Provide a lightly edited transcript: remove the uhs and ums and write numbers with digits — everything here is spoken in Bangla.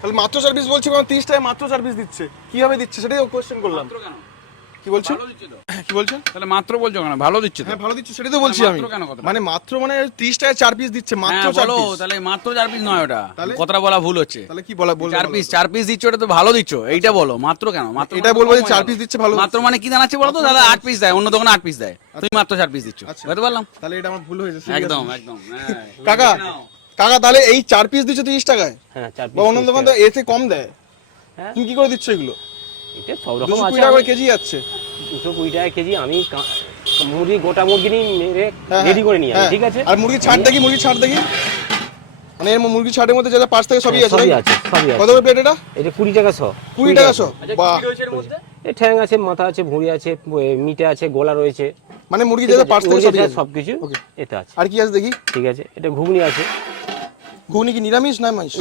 তাহলে মাত্র 4 পিস বলছি, কারণ 30 টাকায় মাত্র 4 পিস দিচ্ছে, কিভাবে দিচ্ছে সেটাই কোশ্চেন করলাম। কি বলছেন? কি বলছেন? তাহলে মাত্র বলছো কেন? ভালো দিচ্ছে তো। হ্যাঁ ভালো দিচ্ছে, সেটাই তো বলছি আমি। মাত্র কেন কথাটা? মানে মাত্র মানে 30 টাকায় 4 পিস দিচ্ছে, মাত্র 4 বলো, পিস। তাহলে মাত্র 4 পিস নয় ওটা, তাহলে? কথাটা বলা ভুল হচ্ছে। তাহলে কি বলা বলবো? 4 পিস দিচ্ছ, ওটা তো ভালো দিচ্ছ, এইটা বলো। মাত্র কেন? মাত্র এটা বলবো যে 4 পিস দিচ্ছে ভালো। মাত্র মানে কি জানাচ্ছে বলো তো? তাহলে 8 পিস দেয়, অন্য দোকানে 8 পিস দেয়, তুমি মাত্র 4 পিস দিচ্ছ, বুঝতে পারলাম? তাহলে এটা আমার ভুল হয়েছে। একদম একদম। হ্যাঁ কাকা কাকা তাহলে এই 4 পিস দিচ্ছ 30 টাকায়? হ্যাঁ 4 বা অন্য দোকান তো এতে কম দেয়। হ্যাঁ তুমি কি করে দিচ্ছ এগুলো? এটা সব রকম 220 আছে। টাকা করে কেজি যাচ্ছে। 220 টাকা কেজি। আমি মুরগি, গোটা মুরগি মেরে হ্যাঁ, রেডি করে নিয়ে আসি, হ্যাঁ। ঠিক আছে? আর মুরগি ছাড় দেখি, মুরগি ছাড় দেখি। মানে এর মুরগি ছাড়ের মধ্যে যা পার্টস থাকে সবই আছে। সবই আছে, সবই আছে। কত করে প্লেট এটা? এটা 20 টাকা 100। 20 টাকা 100। বাহ, এই ঠ্যাং আছে, মাথা আছে, ভুঁড়ি আছে, মিটে আছে, গোলা রয়েছে, মানে মুরগি যা পার্টস থাকে সবই আছে। সবকিছু ওকে। এতে আছে। আর কি আছে দেখি? ঠিক আছে, এটা ঘুগনি আছে। ঘুগনি কি নিরামিষ না আমিষ?